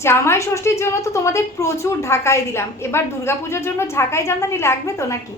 জামাই ষষ্ঠীর জন্য তো তোমাদের প্রচুর ঢাকাই দিলাম, এবার দুর্গাপুজোর জন্য ঢাকাই জামদানি লাগবে তো নাকি?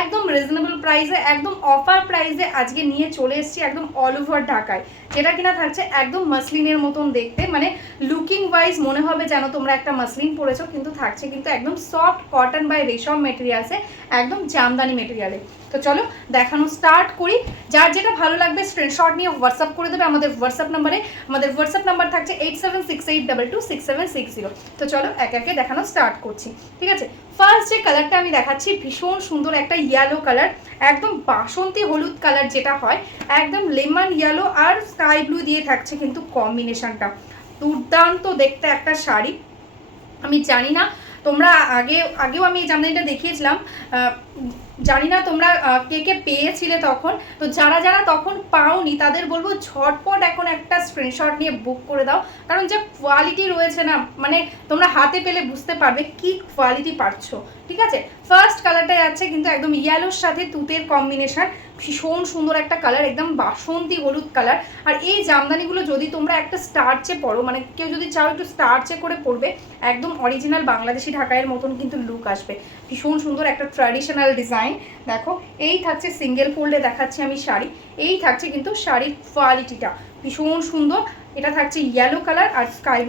একদম রিজনেবল প্রাইসে, একদম অফার প্রাইসে আজকে নিয়ে চলে এসেছি, একদম অল ওভার ঢাকায়, যেটা কিনা থাকছে একদম মাসলিনের মতন দেখতে, মানে লুকিং ওয়াইজ মনে হবে যেন তোমরা একটা মাসলিন পরেছো, কিন্তু থাকছে কিন্তু একদম সফট কটন বাই রেশম মেটেরিয়ালসে, একদম জামদানি মেটেরিয়ালে। তো চলো দেখানো স্টার্ট করি। যার যেটা ভালো লাগবে স্ক্রিনশট নিয়ে হোয়াটসঅ্যাপ করে দেবে আমাদের হোয়াটসঅ্যাপ নাম্বারে। আমাদের হোয়াটসঅ্যাপ নাম্বার থাকছে 8768226760। তো চলো একে একে দেখানো স্টার্ট করছি, ঠিক আছে। ফার্স্ট যে কালারটা আমি দেখাচ্ছি ভীষণ সুন্দর একটা ইয়েলো কালার, একদম বাসন্তী হলুদ কালার যেটা হয়, একদম লেমন ইয়েলো আর স্কাই ব্লু দিয়ে থাকছে কিন্তু কম্বিনেশনটা দুর্দান্ত দেখতে একটা শাড়ি। আমি জানি না তোমরা আগেও আমি এই জামদানিটা দেখিয়েছিলাম, জানি না তোমরা কে কে পেয়েছিলে তখন। তো যারা যারা তখন পাওনি তাদের বলবো ঝটপট এখন একটা স্ক্রিনশট নিয়ে বুক করে দাও, কারণ যে কোয়ালিটি রয়েছে না, মানে তোমরা হাতে পেলে বুঝতে পারবে কি কোয়ালিটি পাচ্ছ, ঠিক আছে। ফার্স্ট কালারটা যাচ্ছে কিন্তু একদম ইয়েলোর সাথে তুতের কম্বিনেশন, ভীষণ সুন্দর একটা কালার, একদম বাসন্তী হলুদ কালার। আর এই জামদানিগুলো যদি তোমরা একটা স্টার্চে পরো, মানে কেউ যদি চাও একটু স্টার্চে করে পরবে, একদম অরিজিনাল বাংলাদেশি ঢাকাইয়ের মতন কিন্তু লুক আসবে। ভীষণ সুন্দর একটা ট্র্যাডিশনাল ডিজাইন। দেখো এই থাকছে সিঙ্গেল ফোল্ডে দেখাচ্ছি আমি শাড়ি, এই থাকছে কিন্তু শাড়ির কোয়ালিটিটা ভীষণ সুন্দর। এটা থাকছে ইয়েলো কালার আর স্কাই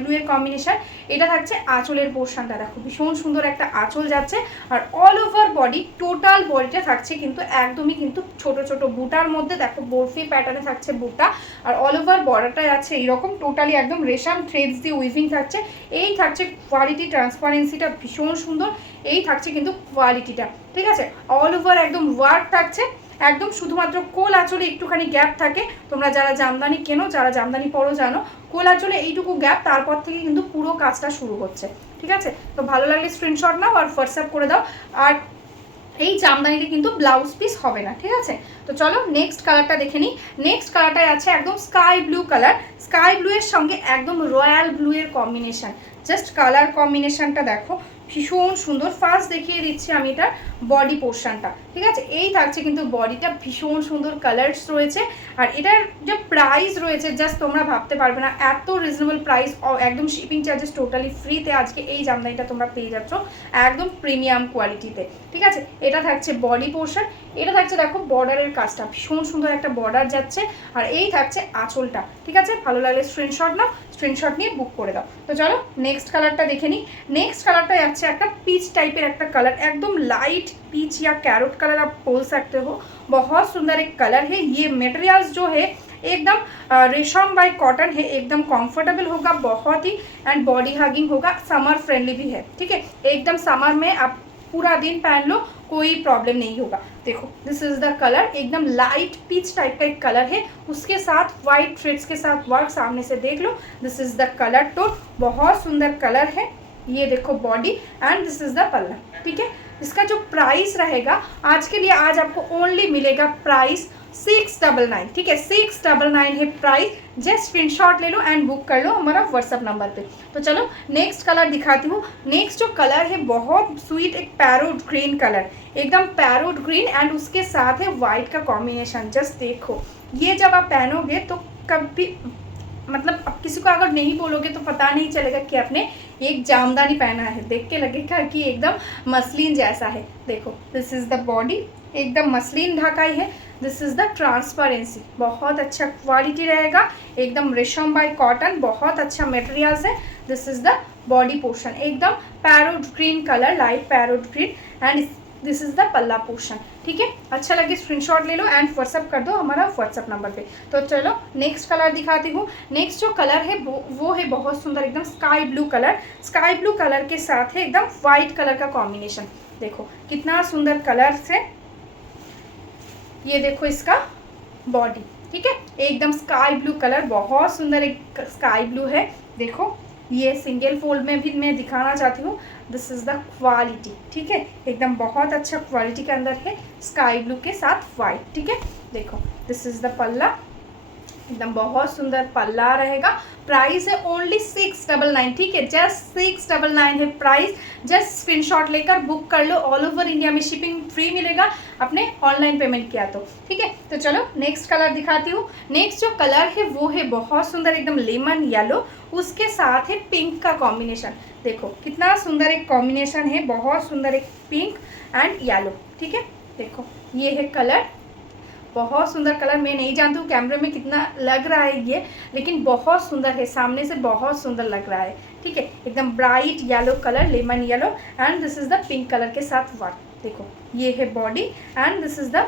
ব্লু এর কম্বিনেশন। এটা থাকছে আঁচলের পোর্শনটা, দেখো ভীষণ সুন্দর একটা আঁচল যাচ্ছে। আর অল ওভার বডি, টোটাল বডিটা থাকছে কিন্তু একদমই কিন্তু ছোট ছোট বুটার মধ্যে, দেখো বরফি প্যাটার্নে থাকছে বুটা। আর অল ওভার বর্ডারটা যাচ্ছে এইরকম টোটালি একদম রেশম থ্রেডস দিয়ে উইভিং থাকছে। এই থাকছে কোয়ালিটি, ট্রান্সপারেন্সিটা ভীষণ সুন্দর। এই থাকছে কিন্তু কোয়ালিটিটা, ঠিক আছে। অল ওভার একদম ওয়ার্ক থাকছে, একদম শুধুমাত্র কোল আঁচলে একটুখানি গ্যাপ থাকে। তোমরা যারা জামদানি কেনো, যারা জামদানি পরো জানো, কোল আঁচলে এইটুকু গ্যাপ, তারপর থেকে কিন্তু পুরো কাজটা শুরু হচ্ছে, ঠিক আছে। তো ভালো লাগলে স্ক্রিনশট নাও আর হোয়াটসঅ্যাপ করে দাও। আর এই জামদানিতে কিন্তু ব্লাউজ পিস হবে না, ঠিক আছে। তো চলো নেক্সট কালারটা দেখে নিই। নেক্সট কালারটাই আছে একদম sky blue colour, sky blue এর সঙ্গে একদম রয়্যাল ব্লু এর কম্বিনেশন। জাস্ট কালার কম্বিনেশনটা দেখো ভীষণ সুন্দর। ফার্স্ট দেখিয়ে দিচ্ছি আমি এটার বডি পোর্শনটা, ঠিক আছে। এই থাকছে কিন্তু বডিটা, ভীষণ সুন্দর কালার্স রয়েছে। আর এটার যে প্রাইস রয়েছে জাস্ট তোমরা ভাবতে পারবে না, এত রিজনেবল প্রাইস, একদম শিপিং চার্জেস টোটালি ফ্রিতে আজকে এই জামদানিটা তোমরা পেয়ে যাচ্ছ একদম প্রিমিয়াম কোয়ালিটিতে, ঠিক আছে। এটা থাকছে বডি পোর্শন, এটা থাকছে দেখো বর্ডারের কাজটা, ভীষণ সুন্দর একটা বর্ডার যাচ্ছে। আর এই থাকছে আঁচলটা, ঠিক আছে। ভালো লাগলে স্ক্রিনশট নাও, স্ক্রিনশট নিয়ে বুক করে দাও। তো চলো নেক্সট কালারটা দেখে নিই। नेक्स्ट कलरটা যাচ্ছে একটা पीच टाइपर एक कलर, एकदम लाइट पीच या कैरोट कलर आप बोल सकते हो। बहुत सुंदर एक कलर है। ये मटेरियल्स जो है एकदम रेशम बाय कॉटन है, एकदम कंफर्टेबल होगा बहुत ही, एंड बॉडी हगिंग होगा, समर फ्रेंडली भी है, ठीक है। एकदम समर में आप पूरा दिन पहन लो, कोई प्रॉब्लम नहीं होगा। देखो दिस इज द कलर, एकदम लाइट पीच टाइप का एक कलर है, उसके साथ वाइट थ्रेड्स के साथ वर्क, सामने से देख लो। This is the colour tone, बहुत सुंदर कलर है। ये देखो body and this is the palla, ठीक है। इसका जो प्राइस रहेगा आज के लिए, आज आपको ओनली मिलेगा प्राइस 699, ठीक है। 699 है प्राइस। जस्ट स्क्रीनशॉट ले लो एंड बुक कर लो हमारा व्हाट्सअप नंबर पे। तो चलो नेक्स्ट कलर दिखाती हूँ। नेक्स्ट जो कलर है बहुत स्वीट, एक पैरोट ग्रीन कलर, एकदम पैरोट ग्रीन एंड उसके साथ है वाइट का कॉम्बिनेशन। जस्ट देखो ये जब आप पहनोगे तो कभी, मतलब अब किसी को अगर नहीं बोलोगे तो पता नहीं चलेगा कि आपने एक जामदानी पहना है, देख के लगेगा कि एकदम मसलिन जैसा है। देखो दिस इज़ द बॉडी, एकदम मसलिन ढाकाई है। दिस इज़ द ट्रांसपेरेंसी, बहुत अच्छा क्वालिटी रहेगा, एकदम रेशम बाय कॉटन, बहुत अच्छा मटेरियल्स है। This is the body portion, एकदम parrot green colour, light parrot green, and this is the palla portion, ठीक है। अच्छा लगे स्क्रीनशॉट ले लो एंड व्हाट्सअप कर दो हमारा व्हाट्सअप नंबर पे। तो चलो नेक्स्ट कलर दिखाती हूँ। नेक्स्ट जो कलर है वो है बहुत सुंदर, एकदम sky blue colour, sky blue colour के साथ है एकदम वाइट कलर का कॉम्बिनेशन। देखो कितना सुंदर कलर से, ये देखो इसका बॉडी, ठीक है, एकदम स्काई ब्लू कलर, बहुत सुंदर एक स्काई ब्लू है। देखो ये सिंगल फोल्ड में भी मैं दिखाना चाहती हूँ। दिस इज़ द क्वालिटी, ठीक है, एकदम बहुत अच्छा क्वालिटी के अंदर है, स्काई ब्लू के साथ वाइट, ठीक है। देखो दिस इज़ द पल्ला एकदम बहुत सुंदर पल्ला रहेगा। प्राइस है ओनली 699, ठीक है, जस्ट 699 है प्राइस। जस्ट स्क्रीनशॉट लेकर बुक कर लो, ऑल ओवर इंडिया में शिपिंग फ्री मिलेगा अपने ऑनलाइन पेमेंट किया तो, ठीक है। तो चलो नेक्स्ट कलर दिखाती हूँ। नेक्स्ट जो कलर है वो है बहुत सुंदर एकदम लेमन येलो, उसके साथ है पिंक का कॉम्बिनेशन। देखो कितना सुंदर एक कॉम्बिनेशन है, बहुत सुंदर एक पिंक एंड येलो, ठीक है। देखो ये है कलर, बहुत सुंदर कलर। मैं नहीं जानती हूँ कैमरे में कितना लग रहा है ये, लेकिन बहुत सुंदर है, सामने से बहुत सुंदर लग रहा है, ठीक है। एकदम bright yellow colour, lemon yellow, and this is the pink colour के साथ वर्क। देखो ये है body and this is the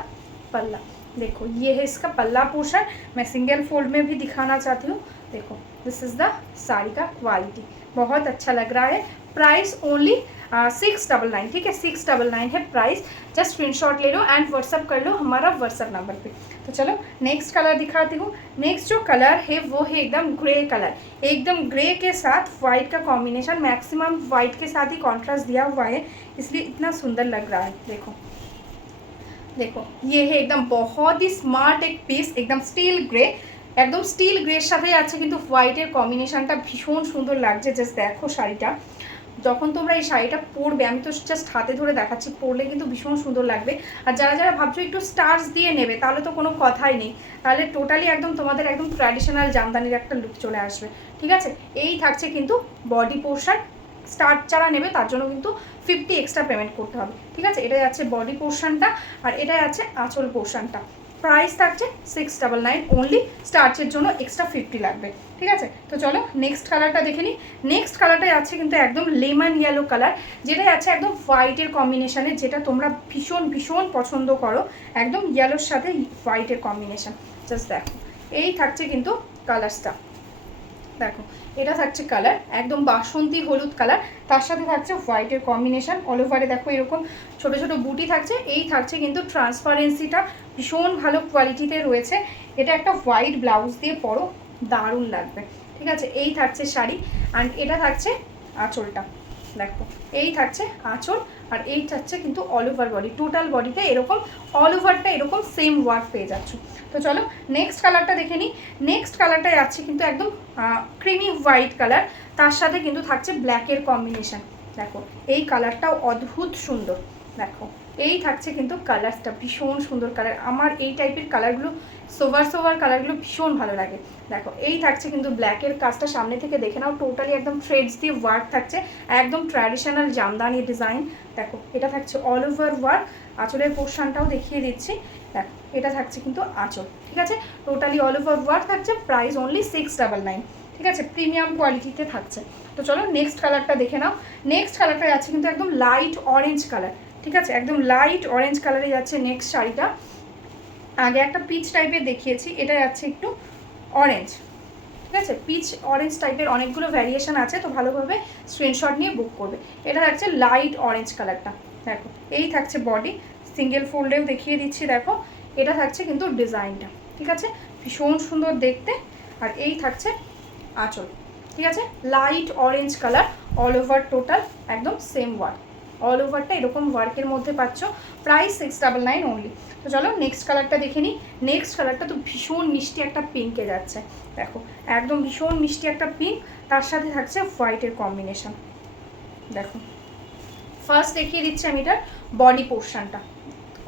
पल्ला। देखो ये है इसका पल्ला पोर्शन, मैं सिंगल फोल्ड में भी दिखाना चाहती हूँ। देखो दिस इज द साड़ी का क्वालिटी, बहुत अच्छा लग रहा है। प्राइस ओनली 699, ठीक है, 699 है प्राइस। जस्ट स्क्रीनशॉट ले लो एंड व्हाट्सअप कर लो हमारा व्हाट्सअप नंबर पे। तो चलो नेक्स्ट कलर दिखाती हूँ। नेक्स्ट जो कलर है वो है एकदम ग्रे कलर, एकदम ग्रे के साथ वाइट का कॉम्बिनेशन, मैक्सिमम वाइट के साथ ही कॉन्ट्रास्ट दिया हुआ है, इसलिए इतना सुंदर लग रहा है। देखो देखो ये है एकदम बहुत ही स्मार्ट एक पिस, एकदम स्टील ग्रे, একদম স্টিল গ্রের সাথে আছে কিন্তু হোয়াইটের কম্বিনেশনটা ভীষণ সুন্দর লাগছে। জাস্ট দেখো শাড়িটা, যখন তোমরা এই শাড়িটা পরবে, আমি তো জাস্ট হাতে ধরে দেখাচ্ছি, পরলে কিন্তু ভীষণ সুন্দর লাগবে। আর যারা যারা ভাবছো একটু স্টার্স দিয়ে নেবে তাহলে তো কোনো কথাই নেই, তাহলে টোটালি একদম তোমাদের একদম ট্র্যাডিশনাল জামদানির একটা লুক চলে আসবে, ঠিক আছে। এই থাকছে কিন্তু বডি পোর্শন, স্টার্ট যারা নেবে তার জন্য কিন্তু 50 এক্সট্রা পেমেন্ট করতে হবে, ঠিক আছে। এটাই আছে বডি পোর্শনটা আর এটাই আছে আঁচল পোর্শনটা। প্রাইস থাকছে 699 ওনলি, স্টার্চের জন্য এক্সট্রা 50 লাগবে, ঠিক আছে। তো চলো নেক্সট কালারটা দেখে নিই। নেক্সট কালারটাই আছে কিন্তু একদম লেমন ইয়েলো কালার, যেটাই আছে একদম হোয়াইটের কম্বিনেশানে, যেটা তোমরা ভীষণ ভীষণ পছন্দ করো, একদম ইয়েলোর সাথে হোয়াইটের কম্বিনেশান। জাস্ট দেখো এই থাকছে কিন্তু কালারসটা, দেখো এটা থাকছে কালার একদম বাসন্তী হলুদ কালার, তার সাথে থাকছে হোয়াইটের কম্বিনেশন। অল ওভারে দেখো এরকম ছোট ছোট বুটি থাকছে, এই থাকছে কিন্তু ট্রান্সপারেন্সিটা ভীষণ ভালো কোয়ালিটিতে রয়েছে। এটা একটা হোয়াইট ব্লাউজ দিয়ে পরো, দারুণ লাগবে, ঠিক আছে। এই থাকছে শাড়ি অ্যান্ড এটা থাকছে আঁচলটা, দেখো এই থাকছে আঁচল আর এই থাকছে কিন্তু অল ওভার বডি, টোটাল বডিতে এরকম অল ওভারটা এরকম সেম ওয়ার্ক পেয়ে যাচ্ছ। তো চলো নেক্সট কালারটা দেখে নিই। নেক্সট কালারটা যাচ্ছে কিন্তু একদম ক্রিমি হোয়াইট কালার, তার সাথে কিন্তু থাকছে ব্ল্যাকের কম্বিনেশান। দেখো এই কালারটাও অদ্ভুত সুন্দর, দেখো এই থাকছে কিন্তু কালারসটা ভীষণ সুন্দর কালার। আমার এই টাইপের কালারগুলো সোভার সোভার কালারগুলো ভীষণ ভালো লাগে। দেখো এই থাকছে কিন্তু ব্ল্যাকের কাজটা সামনে থেকে দেখে নাও, টোটালি একদম থ্রেডস দিয়ে ওয়ার্ক থাকছে, একদম ট্র্যাডিশনাল জামদানি ডিজাইন। দেখো এটা থাকছে অল ওভার ওয়ার্ক, আঁচলের পোর্শনটাও দেখিয়ে দিচ্ছি। দেখো এটা থাকছে কিন্তু আঁচল, ঠিক আছে, টোটালি অল ওভার ওয়ার্ক থাকছে। প্রাইস অনলি 699, ঠিক আছে, প্রিমিয়াম কোয়ালিটিতে থাকছে। তো চলো নেক্সট কালারটা দেখে নাও। নেক্সট কালারটা যাচ্ছে কিন্তু একদম লাইট অরেঞ্জ কালার, ঠিক আছে, একদম লাইট অরেঞ্জ কালারে যাচ্ছে নেক্সট শাড়িটা। আগে একটা পিচ টাইপের দেখিয়েছি, এটা যাচ্ছে একটু অরেঞ্জ, ঠিক আছে, পিচ অরেঞ্জ টাইপের অনেকগুলো ভ্যারিয়েশন আছে, তো ভালোভাবে স্ক্রিনশট নিয়ে বুক করবে। এটা থাকছে লাইট অরেঞ্জ কালারটা, দেখো এই থাকছে বডি, সিঙ্গেল ফোল্ডেও দেখিয়ে দিচ্ছি। দেখো এটা থাকছে কিন্তু ডিজাইনটা, ঠিক আছে, ভীষণ সুন্দর দেখতে। আর এই থাকছে আঁচল, ঠিক আছে, light orange colour, all over total একদম সেম ওয়ার্ক, অল ওভারটা এরকম ওয়ার্কের মধ্যে পাচ্ছ। Price 699 only. তো চলো নেক্সট কালারটা দেখে নিই। নেক্সট কালারটা তো ভীষণ মিষ্টি একটা পিঙ্কে যাচ্ছে, দেখো একদম ভীষণ মিষ্টি একটা পিঙ্ক, তার সাথে থাকছে হোয়াইটের কম্বিনেশন। দেখো ফার্স্ট দেখিয়ে দিচ্ছি আমি এটার বডি পোর্শনটা,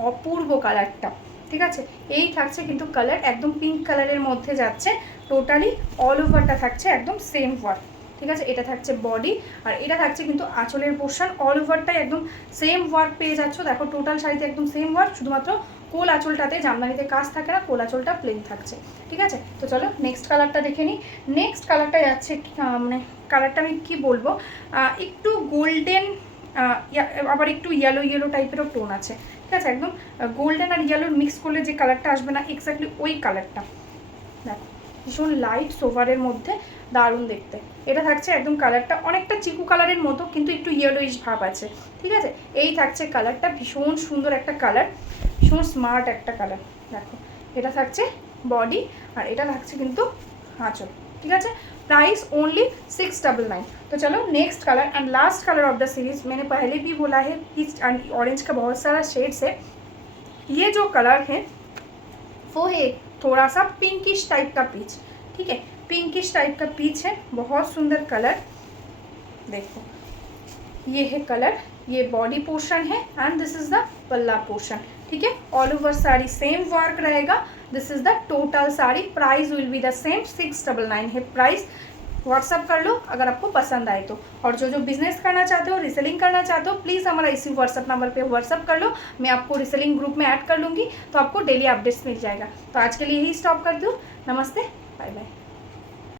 অপূর্ব কালারটা, ঠিক আছে। এই থাকছে কিন্তু কালার একদম পিঙ্ক কালারের মধ্যে যাচ্ছে, টোটালি অল ওভারটা থাকছে একদম সেম ওয়ার্ক, ঠিক আছে। এটা থাকছে বডি আর এটা থাকছে কিন্তু আঁচলের পোর্শন, অল ওভারটাই একদম সেম ওয়ার্ক পেয়ে যাচ্ছ। দেখো টোটাল শাড়িতে একদম সেম ওয়ার্ক, শুধুমাত্র কোল আঁচলটাতে জামদানিতে কাজ থাকে না, কোল আঁচলটা প্লেন থাকছে, ঠিক আছে। তো চলো নেক্সট কালারটা দেখে নিই। নেক্সট কালারটা যাচ্ছে মানে কালারটা আমি কী বলবো, একটু গোল্ডেন আবার একটু ইয়েলো ইয়েলো টাইপেরও টোন আছে, ঠিক আছে, একদম গোল্ডেন আর ইয়েলোর মিক্স করলে যে কালারটা আসবে না, এক্স্যাক্টলি ওই কালারটা। দেখো ভীষণ লাইট সোভারের মধ্যে, দারুণ দেখতে। এটা থাকছে একদম কালারটা অনেকটা চিকু কালারের মতো, কিন্তু একটু ইয়েলোইশ ভাব আছে, ঠিক আছে। এই থাকছে কালারটা, ভীষণ সুন্দর একটা কালার, ভীষণ স্মার্ট একটা কালার। দেখো এটা থাকছে বডি আর এটা থাকছে কিন্তু আঁচল, ঠিক আছে। Price only 699। तो चलो next colour and last colour of the series, मैंने पहले भी बोला है पीच एंड ऑरेंज का बहुत सारा शेड्स है। ये जो कलर है वो है थोड़ा सा पिंकिश टाइप का पीच, ठीक है, पिंकिश टाइप का पीच है, बहुत सुंदर कलर। देखो ये है कलर, ये बॉडी पोर्शन है and this is the palla portion, ठीक है। All over sari same work रहेगा। This is the total sari, price will be the same, 699 है प्राइस। व्हाट्सअप कर लो अगर आपको पसंद आए तो। और जो बिजनेस करना चाहते हो, रीसेलिंग करना चाहते हो, प्लीज़ हमारा इसी व्हाट्सअप नंबर पे व्हाट्सअप कर लो, मैं आपको रीसेलिंग ग्रुप में ऐड कर लूँगी, तो आपको डेली अपडेट्स मिल जाएगा। तो आज के लिए यही स्टॉप कर दूँ। नमस्ते, बाय बाय।